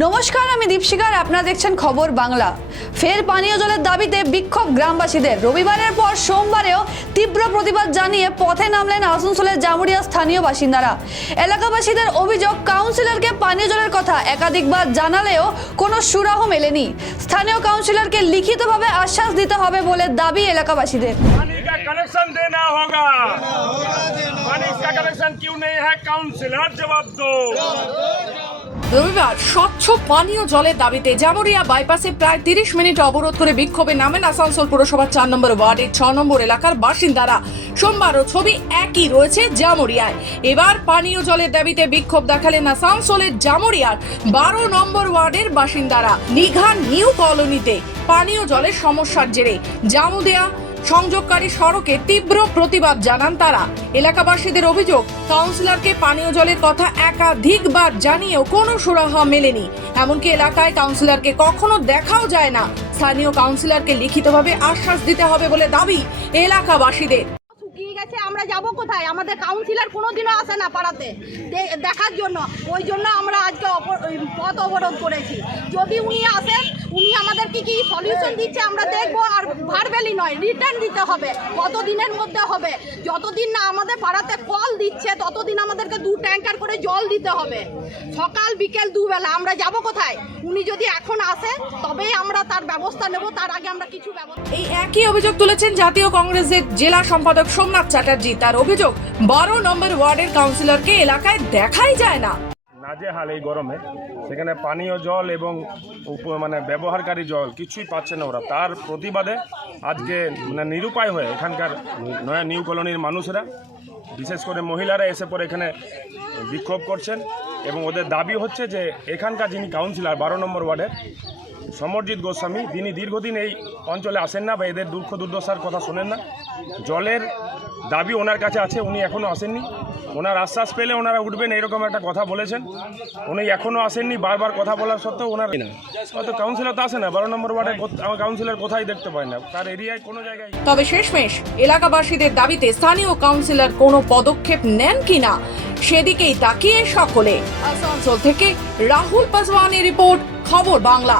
নমস্কার, আমি দীপশিকার। আপনারা দেখছেন খবর বাংলা। ফের পানীয় জলের দাবিতে বিক্ষোভ গ্রামবাসীদের। রবিবারের পর সোমবারেও তীব্র প্রতিবাদ জানিয়ে পথে নামলেন আসানসোলের জামুরিয়া স্থানীয় বাসিন্দারা। এলাকাবাসীদের অভিযোগ, কাউন্সিলরকে পানীয় জলের কথা একাধিকবার জানালেও কোনো সুরাহ মেলেনি। স্থানীয় কাউন্সিলরকে লিখিতভাবে আশ্বাস দিতে হবে বলে দাবি এলাকাবাসীদের। पानी का कनेक्शन देना होगा। पानी का कनेक्शन क्यों नहीं है? काउंसिलर जवाब दो। রবিবার স্বচ্ছ পানীয় জলের দাবিতে জামুরিয়া বাইপাসে প্রায় 30 মিনিট অবরোধ করে বিক্ষোভে নামেন আসানসোল পুরসভার 4 নম্বর ওয়ার্ডের 6 নম্বর এলাকার বাসিন্দারা। সোমবারও ছবি একই রয়েছে জামুরিয়ায়। এবার পানীয় জলের দাবিতে বিক্ষোভ দেখালেন আসানসোলের জামুরিয়ার 12 নম্বর ওয়ার্ডের বাসিন্দারা। নিঘা নিউ কলোনিতে পানীয় জলের সমস্যার জেরে জামুরিয়া সংযোগকারী সড়কে তীব্র প্রতিবাদ জানান তারা। এলাকাবাসীদের অভিযোগ, কাউন্সিলরকে পানীয় জলের কথা একাধিকবার জানিয়েও কোনো সুরাহা মেলেনি। এমনকি এলাকায় কাউন্সিলরকে কখনো দেখাও যায় না। স্থানীয় কাউন্সিলরকে লিখিতভাবে আশ্বাস দিতে হবে বলে দাবি এলাকাবাসীদের। শুকিয়ে গেছে, আমরা যাব কোথায়? আমাদের কাউন্সিলর কোনোদিনও আসে না পাড়াতে দেখার জন্য। ওই জন্য আমরা আজকে পথ অবরোধ করেছি। যদি উনি আসেন, উনি আমাদের কি সলিউশন দিচ্ছে আমরা দেখবো। আর ভারবেলি নয়, রিটার্ন দিতে হবে। কত দিনের মধ্যে হবে? যতদিন না আমাদের পাড়াতে কল দিচ্ছে ততদিন আমাদেরকে 2 ট্যাঙ্কার করে জল দিতে হবে, সকাল বিকেল 2 বেলা। আমরা যাব কোথায়? উনি যদি এখন আসে তবেই আমরা তার ব্যবস্থা নেব, তার আগে আমরা কিছু ব্যবস্থা। এই একই অভিযোগ তুলেছেন জাতীয় কংগ্রেসের জেলা সম্পাদক সোমনাথ চ্যাটার্জি। তার অভিযোগ, 12 নম্বর ওয়ার্ডের কাউন্সিলরকে এলাকায় দেখাই যায় না। নাজেহাল এই গরমে সেখানে পানীয় জল এবং ব্যবহারকারী জল কিছুই পাচ্ছে না ওরা। তার প্রতিবাদে আজকে নিরুপায় হয়ে এখানকার নয়া নিউ কলোনির মানুষেরা, বিশেষ করে মহিলারা এসে পরে এখানে বিক্ষোভ করছেন। এবং ওদের দাবি হচ্ছে যে এখানকার যিনি কাউন্সিলর 12 নম্বর ওয়ার্ডের সমরজিৎ গোস্বামী, তিনি দীর্ঘদিন এই অঞ্চলে আসেন না বা এদের দুঃখ দুর্দশার কথা শোনেন না। জলের দাবি ওনার কাছে আছে, উনি এখনও আসেননি। ওনার আশ্বাস পেলে ওনারা উঠবেন, এরকম একটা কথা বলেছেন। উনি এখনও আসেননি, বারবার কথা বলার সত্ত্বেও ওনার না। হয়তো কাউন্সিলর তো আসে না 12 নম্বর ওয়ার্ডে, কাউন্সিলর কোথায় দেখতে পায় না, তার এরিয়ায় কোনো জায়গায়। তবে শেষমেশ এলাকাবাসীদের দাবিতে স্থানীয় কাউন্সিলর কোনো পদক্ষেপ নেন কিনা সেদিকেই তাকিয়ে সকলে। আসানসোল থেকে রাহুল পাসওয়ানের রিপোর্ট, খবর বাংলা।